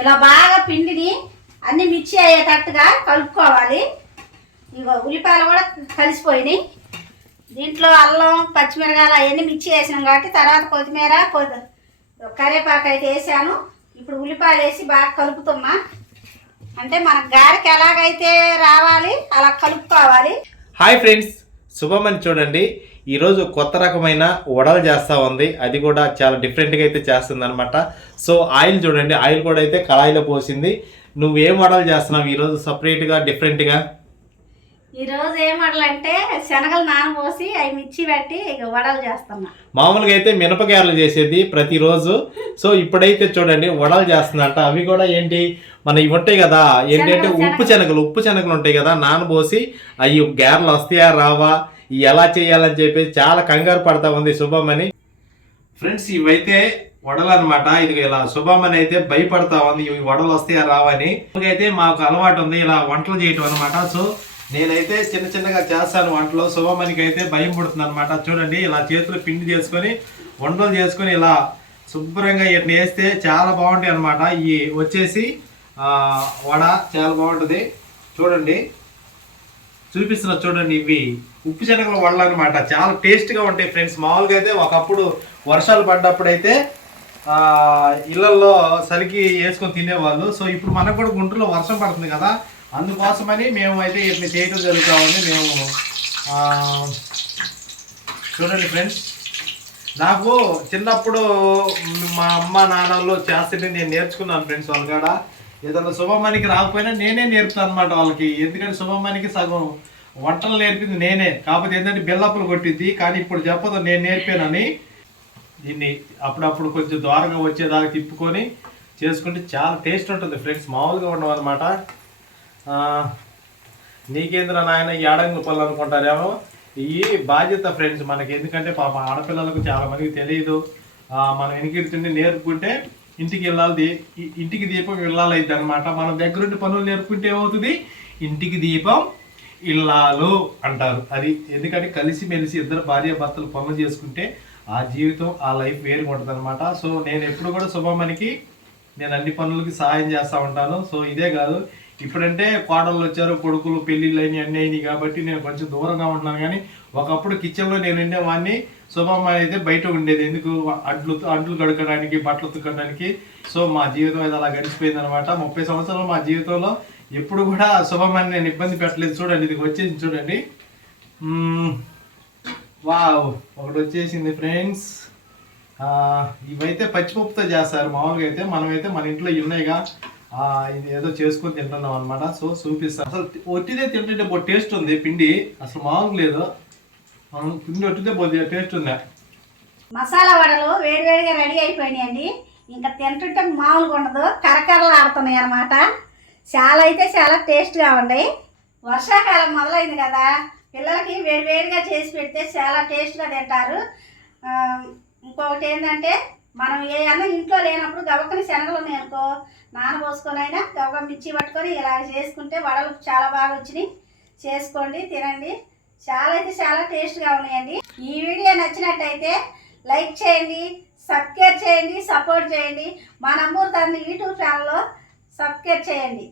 ఇలా బాగా పిండిని అన్ని మిర్చి అయ్యేటట్టుగా కలుపుకోవాలి. ఇగో ఉల్లిపాయలు కూడా కలిసిపోయినాయి. దీంట్లో అల్లం పచ్చిమిరకాయలు అవన్నీ మిర్చి వేసినాం కాబట్టి తర్వాత కొత్తిమీర కొద్ది కరివేపాకు అయితే వేసాను. ఇప్పుడు ఉల్లిపాయలు వేసి బాగా కలుపుతున్నా. అంటే మన గారికి ఎలాగైతే రావాలి అలా కలుపుకోవాలి. హాయ్ ఫ్రెండ్స్ శుభమని చూడండి. ఈరోజు కొత్త రకమైన వడలు చేస్తూ ఉంది. అది కూడా చాలా డిఫరెంట్గా అయితే చేస్తుంది అనమాట సో ఆయిల్ చూడండి. ఆయిల్ కూడా అయితే కళాయిలో పోసింది. నువ్వేం వడలు చేస్తున్నావు ఈరోజు సపరేట్గా డిఫరెంట్గా ఈరోజు ఏం వడలంటే శనగలు నానబోసి అవి మిర్చి పెట్టి ఇక వడలు చేస్తున్నా. మామూలుగా అయితే మినపగాయలు చేసేది ప్రతిరోజు. సో ఇప్పుడైతే చూడండి వడలు చేస్తుందంట. అవి కూడా ఏంటి? మన ఇవి ఉంటాయి కదా ఏంటంటే ఉప్పు శనగలు ఉప్పు శనగలు ఉంటాయి కదా నానబోసి అవి గారెలు వస్తాయా రావా? ఎలా చేయాలని చెప్పి చాలా కంగారు పడతా ఉంది శుభమని. ఫ్రెండ్స్ ఇవైతే వడలు అనమాట ఇది ఇలా శుభమని అయితే భయపడతా ఉంది. ఇవి వడలు వస్తాయా రావని అయితే మాకు అలవాటు ఉంది ఇలా వంటలు చేయటం అనమాట సో నేనైతే చిన్న చిన్నగా చేస్తాను వంటలో. శుభమనికి అయితే భయం పుడుతుంది అనమాట చూడండి ఇలా చేతులు పిండి చేసుకొని వంటలు చేసుకొని ఇలా శుభ్రంగా ఇట్లా వేస్తే చాలా బాగుంటాయి అనమాట ఈ వచ్చేసి వడ చాలా బాగుంటుంది. చూడండి చూపిస్తున్న చూడండి ఇవి. ఉప్పు శనగల వడలు అనమాట చాలా టేస్ట్గా ఉంటాయి ఫ్రెండ్స్. మామూలుగా అయితే ఒకప్పుడు వర్షాలు పడ్డప్పుడు అయితే ఇళ్ళలో ఇళ్ళల్లో సరికి వేసుకొని తినేవాళ్ళు. సో ఇప్పుడు మనకు కూడా గుంటూరులో వర్షం పడుతుంది కదా. అందుకోసమని మేము అయితే ఇట్లా చేయడం జరుగుతామని మేము చూడండి ఫ్రెండ్స్. నాకు చిన్నప్పుడు మా అమ్మ నాన్నలు చేస్తుంటే నేను నేర్చుకున్నాను ఫ్రెండ్స్ వాళ్ళ కాడ ఏదైనా శుభమానికి రాకపోయినా నేనే నేర్పుతాను అనమాట వాళ్ళకి. ఎందుకంటే శుభమానికి సగం వంటలు నేర్పింది నేనే. కాకపోతే ఏంటంటే బెల్లప్పులు కొట్టింది కానీ ఇప్పుడు చెప్పదు నేను నేర్పానని దీన్ని అప్పుడప్పుడు కొంచెం దూరంగా వచ్చేదాకా తిప్పుకొని చేసుకుంటే చాలా టేస్ట్ ఉంటుంది ఫ్రెండ్స్. మామూలుగా ఉండవు అనమాట నీకేంద్ర నాయన ఈ ఆడంగి పళ్ళు అనుకుంటారేమో? ఈ బాధ్యత ఫ్రెండ్స్ మనకి. ఎందుకంటే పాప ఆడపిల్లలకు చాలా మందికి తెలియదు మనం వెనికిడుతుండి నేర్పుకుంటే ఇంటికి వెళ్ళాలి ఇంటికి దీపం వెళ్ళాలైద్ది అనమాట మన దగ్గరుండి పనులు నేర్పుకుంటే ఏమవుతుంది? ఇంటికి దీపం ఇల్లాలు అంటారు. అది ఎందుకంటే కలిసి మెలిసి ఇద్దరు భార్య భర్తలు పనులు చేసుకుంటే ఆ జీవితం ఆ లైఫ్ వేరుగా ఉంటుంది అనమాట సో నేను ఎప్పుడు కూడా శుభమనికి నేను అన్ని పనులకి సహాయం చేస్తూ ఉంటాను. సో ఇదే కాదు ఇప్పుడంటే కోడళ్ళు వచ్చారు కొడుకులు పెళ్ళిళ్ళు అయినాయి అన్నీ అయినాయి కాబట్టి నేను కొంచెం దూరంగా ఉంటున్నాను కానీ ఒకప్పుడు కిచెన్లో నేను ఉండేవాడిని. శుభమ్మ అయితే బయట ఉండేది. ఎందుకు? అంట్లు అంట్లు కడగడానికి బట్టలు తుక్కడానికి సో మా జీవితం అయితే అలా గడిచిపోయింది అనమాట ముప్పై సంవత్సరాలు మా జీవితంలో ఎప్పుడు కూడా శుభమ్మని నేను ఇబ్బంది పెట్టలేదు. చూడండి ఇది వచ్చేసి చూడండి. వా వావ్ ఒకటి వచ్చేసింది ఫ్రెండ్స్. ఇవైతే పచ్చిపప్పుతో చేస్తారు. మామూలుగా అయితే మనమైతే మన ఇంట్లో ఇవి ఉన్నాయిగా. ఇది ఏదో చేసుకొని తింటున్నాం అనమాట సో చూపిస్తాను అసలు ఒట్టిదే తింటుంటే బో టేస్ట్ ఉంది పిండి అసలు మామూలుగా లేదు. అవును, పిండి ఒట్టిదే బో టేస్ట్ ఉందా? మసాలా వడలు వేడివేడిగా రెడీ అయిపోయినాయండి ఇంకా తింటుంటే మామూలుగా ఉండదు కరకరలు ఆడుతున్నాయి అనమాట చాలా అయితే చాలా టేస్ట్గా ఉన్నాయి వర్షాకాలం మొదలైంది కదా పిల్లలకి వేడివేడిగా చేసి పెడితే చాలా టేస్ట్గా తింటారు. ఇంకొకటి ఏంటంటే మనం ఏ అన్న ఇంట్లో లేనప్పుడు గవకని శనగలు ఉన్నాయి అనుకో నానబోసుకొని అయినా గవక మిర్చి పట్టుకొని ఇలా చేసుకుంటే వడలు చాలా బాగా వచ్చినాయి. చేసుకోండి తినండి. చాలా అయితే చాలా టేస్ట్గా ఉన్నాయండి. ఈ వీడియో నచ్చినట్టయితే లైక్ చేయండి సబ్స్క్రైబ్ చేయండి సపోర్ట్ చేయండి. మా నంబర్ తన యూట్యూబ్ ఛానల్లో సబ్స్క్రైబ్ చేయండి.